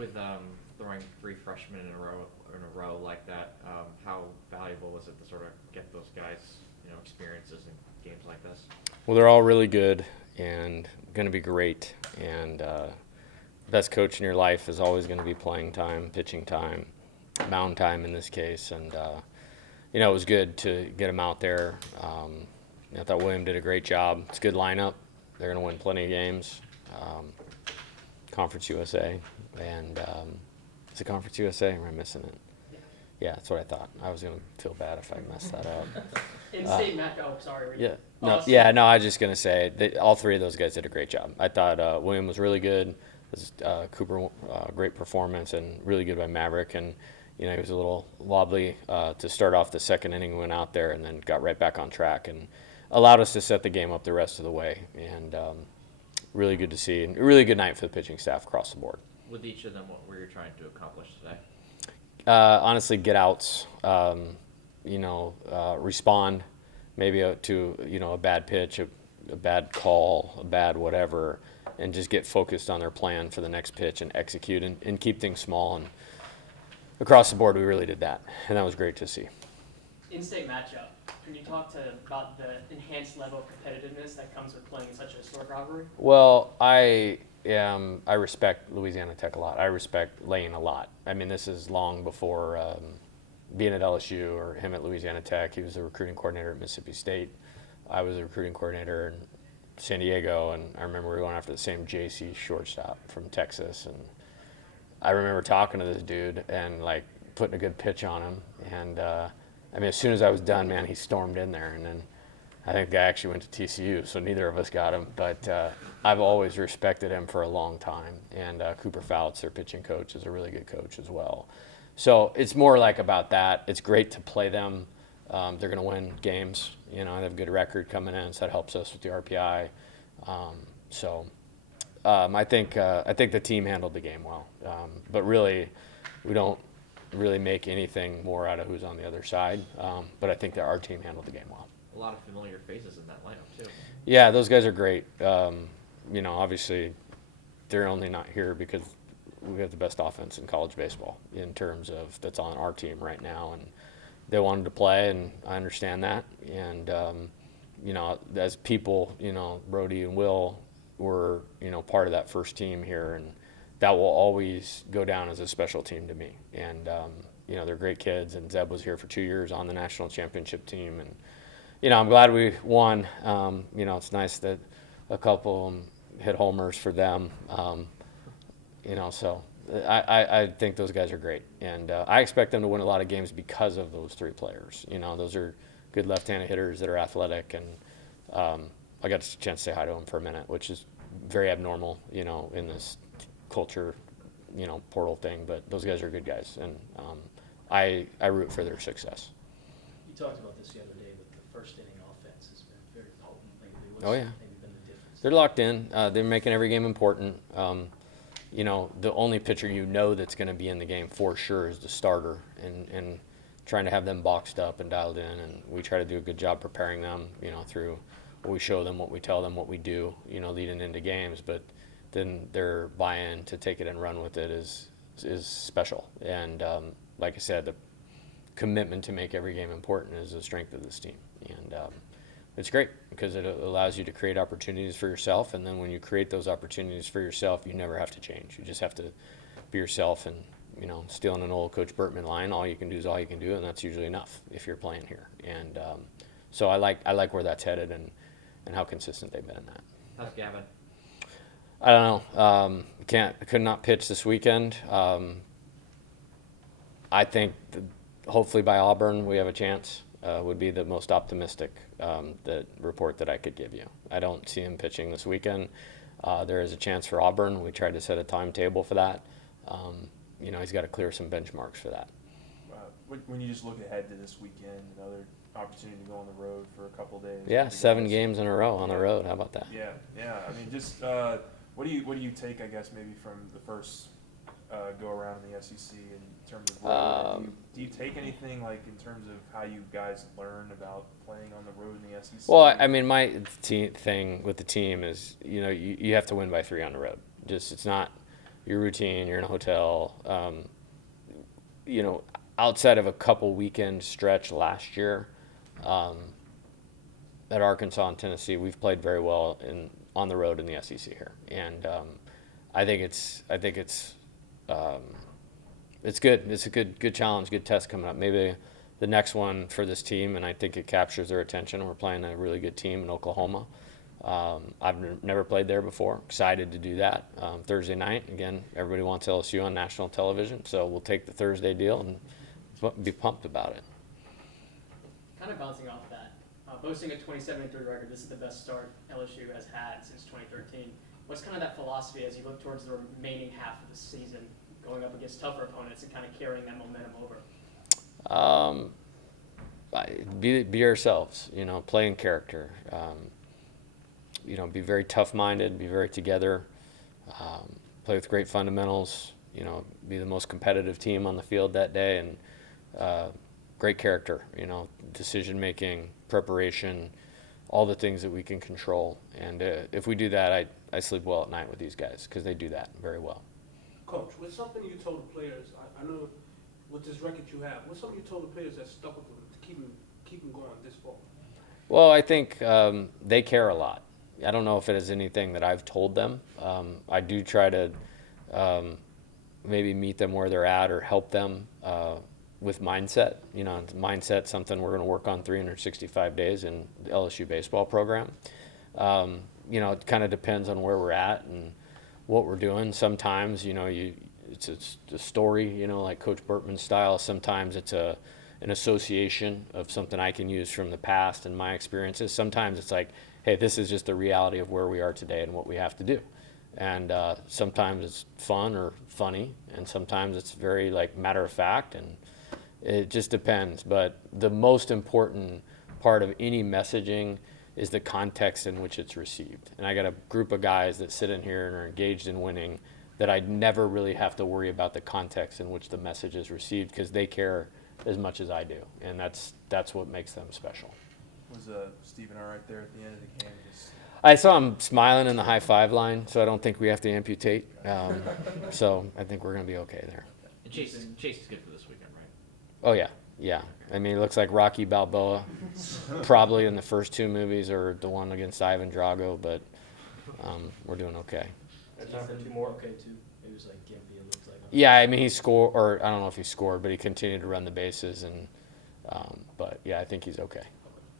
With throwing 3 freshmen in a row like that, how valuable was it to sort of get those guys, experiences in games like this? Well, they're all really good and going to be great. And best coach in your life is always going to be playing time, pitching time, mound time in this case. And it was good to get them out there. I thought William did a great job. It's a good lineup. They're going to win plenty of games. Conference USA, and is it Conference USA? Or am I missing it? Yeah, that's what I thought. I was going to feel bad if I messed that up. In-state match. Oh, sorry. Yeah. No, I was just going to say that all three of those guys did a great job. I thought William was really good. Cooper, great performance, and really good by Maverick. And, he was a little wobbly to start off the second inning, went out there, and then got right back on track and allowed us to set the game up the rest of the way. And really good to see, and a really good night for the pitching staff across the board. With each of them, what were you trying to accomplish today? Honestly, get outs, respond maybe to, a bad pitch, a bad call, a bad whatever, and just get focused on their plan for the next pitch and execute and keep things small. And across the board, we really did that, and that was great to see. In-state matchup. Can you talk about the enhanced level of competitiveness that comes with playing in such a historic rivalry? Well, I respect Louisiana Tech a lot. I respect Lane a lot. I mean, this is long before being at LSU or him at Louisiana Tech. He was the recruiting coordinator at Mississippi State. I was a recruiting coordinator in San Diego, and I remember we were going after the same JC shortstop from Texas. And I remember talking to this dude and, putting a good pitch on him. And, as soon as I was done, man, he stormed in there. And then I think the guy actually went to TCU, so neither of us got him. But I've always respected him for a long time. And Cooper Fouts, their pitching coach, is a really good coach as well. So it's more about that. It's great to play them. They're going to win games. They have a good record coming in, so that helps us with the RPI. I think the team handled the game well. But really, we don't really make anything more out of who's on the other side. But I think that our team handled the game well. A lot of familiar faces in that lineup, too. Yeah, those guys are great. Obviously, they're only not here because we have the best offense in college baseball in terms of that's on our team right now. And they wanted to play, and I understand that. And, as people, Brody and Will were, part of that first team here, and that will always go down as a special team to me. And, they're great kids, and Zeb was here for 2 years on the national championship team. And, I'm glad we won. It's nice that a couple of them hit homers for them. So I think those guys are great. And I expect them to win a lot of games because of those three players. Those are good left-handed hitters that are athletic. And I got a chance to say hi to them for a minute, which is very abnormal, in this culture, portal thing. But those guys are good guys. And I root for their success. You talked about this the other day, but the first inning offense has been very potent lately. What's maybe been the difference? They're locked in. They're making every game important. The only pitcher that's going to be in the game for sure is the starter, and trying to have them boxed up and dialed in. And we try to do a good job preparing them, through what we show them, what we tell them, what we do, leading into games. But then their buy-in to take it and run with it is special. And like I said, the commitment to make every game important is the strength of this team. And it's great because it allows you to create opportunities for yourself. And then when you create those opportunities for yourself, you never have to change. You just have to be yourself. And, stealing an old Coach Burtman line, all you can do is all you can do. And that's usually enough if you're playing here. And so I like where that's headed and how consistent they've been in that. How's Gavin? I don't know. Could not pitch this weekend. I think hopefully by Auburn we have a chance. Would be the most optimistic report that I could give you. I don't see him pitching this weekend. There is a chance for Auburn. We tried to set a timetable for that. He's got to clear some benchmarks for that. When you just look ahead to this weekend, another opportunity to go on the road for a couple of days. Yeah, 7 games in a row on the road. How about that? Yeah. Just what do you take, I guess, maybe from the first go around in the SEC in terms of do you take anything in terms of how you guys learn about playing on the road in the SEC? Well, my thing with the team is you have to win by 3 on the road. It's not your routine, you're in a hotel. You know, outside of a couple weekend stretch last year, at Arkansas and Tennessee, we've played very well on the road in the SEC here, and I think it's good. It's a good challenge, good test coming up. Maybe the next one for this team, and I think it captures their attention. We're playing a really good team in Oklahoma. I've never played there before. Excited to do that Thursday night. Again, everybody wants LSU on national television, so we'll take the Thursday deal and be pumped about it. Kind of bouncing off that, boasting a 27-3 record, this is the best start LSU has had since 2013. What's kind of that philosophy as you look towards the remaining half of the season, going up against tougher opponents and kind of carrying that momentum over? Be ourselves, you know, play in character. You know, be very tough-minded, be very together, play with great fundamentals, you know, be the most competitive team on the field that day, and great character, you know, decision-making, preparation, all the things that we can control. And if we do that, I sleep well at night with these guys because they do that very well. Coach, what's something you told the players, I know with this record you have, what's something you told the players that stuck with them to keep them going this fall? Well, I think they care a lot. I don't know if it is anything that I've told them. I do try to maybe meet them where they're at or help them with mindset. You know, mindset something we're going to work on 365 days in the LSU baseball program. You know, it kind of depends on where we're at and what we're doing. Sometimes, you know, it's a story, you know, like Coach Burtman's style. Sometimes it's an association of something I can use from the past and my experiences. Sometimes it's like, hey, this is just the reality of where we are today and what we have to do. And sometimes it's fun or funny, and sometimes it's very like matter of fact, and it just depends. But the most important part of any messaging is the context in which it's received. And I got a group of guys that sit in here and are engaged in winning that I never really have to worry about the context in which the message is received because they care as much as I do, and that's what makes them special. Was Stephen all right there at the end of the game? I saw him smiling in the high five line, so I don't think we have to amputate. So I think we're going to be okay there. And Chase is good for this weekend, right? Oh, yeah. Yeah. I mean, it looks like Rocky Balboa, probably in the first two movies, or the one against Ivan Drago, but we're doing okay. There's time for two more. Okay, too. It was like Gimpy, it looks like. Yeah, I mean, he scored, or I don't know if he scored, but he continued to run the bases, and but yeah, I think he's okay.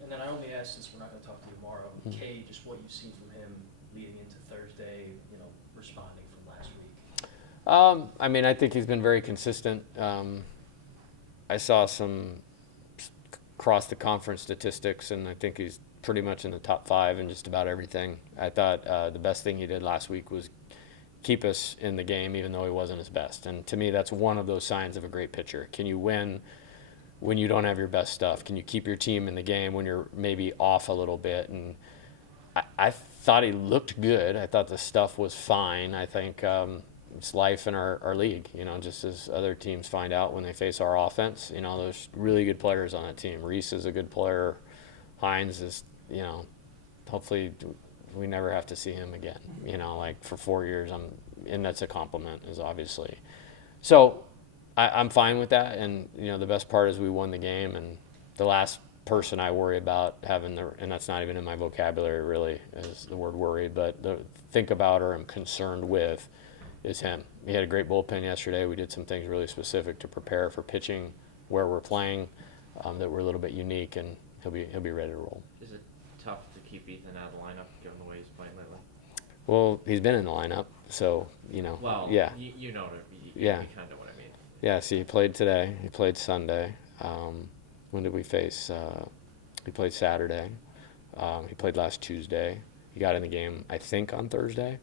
And then I only asked, since we're not going to talk to you tomorrow, Kay, just what you've seen from him leading into Thursday, you know, responding from last week. I mean, I think he's been very consistent. I saw some across the conference statistics, and I think he's pretty much in the top 5 in just about everything. I thought the best thing he did last week was keep us in the game, even though he wasn't his best. And to me, that's one of those signs of a great pitcher. Can you win when you don't have your best stuff? Can you keep your team in the game when you're maybe off a little bit? And I thought he looked good. I thought the stuff was fine. I think it's life in our league, you know, just as other teams find out when they face our offense. You know, there's really good players on that team. Reese is a good player. Hines is, you know, hopefully we never have to see him again, you know, like for 4 years. And that's a compliment, is obviously. So I'm fine with that, and you know the best part is we won the game, and the last person I worry about having and that's not even in my vocabulary really, is the word worry, but think about or I'm concerned with is him. He had a great bullpen yesterday. We did some things really specific to prepare for pitching where we're playing that were a little bit unique, and he'll be ready to roll. Is it tough to keep Ethan out of the lineup given the way he's playing lately? Well, he's been in the lineup, so you know. Well, yeah. You know, you Yeah. kind of know what I mean. Yeah, see, he played today. He played Sunday. When did we face? He played Saturday. He played last Tuesday. He got in the game, I think, on Thursday.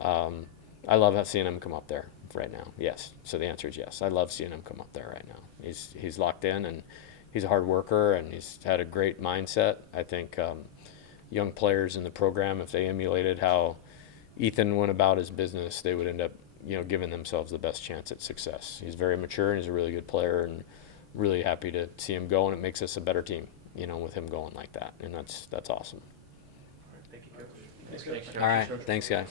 I love seeing him come up there right now. Yes. So the answer is yes. I love seeing him come up there right now. He's locked in, and he's a hard worker, and he's had a great mindset. I think young players in the program, if they emulated how Ethan went about his business, they would end up, you know, giving themselves the best chance at success. He's very mature, and he's a really good player, and really happy to see him go, and it makes us a better team, you know, with him going like that, and that's awesome. Thank you, Coach. Thanks, Coach. All right, thanks, guys.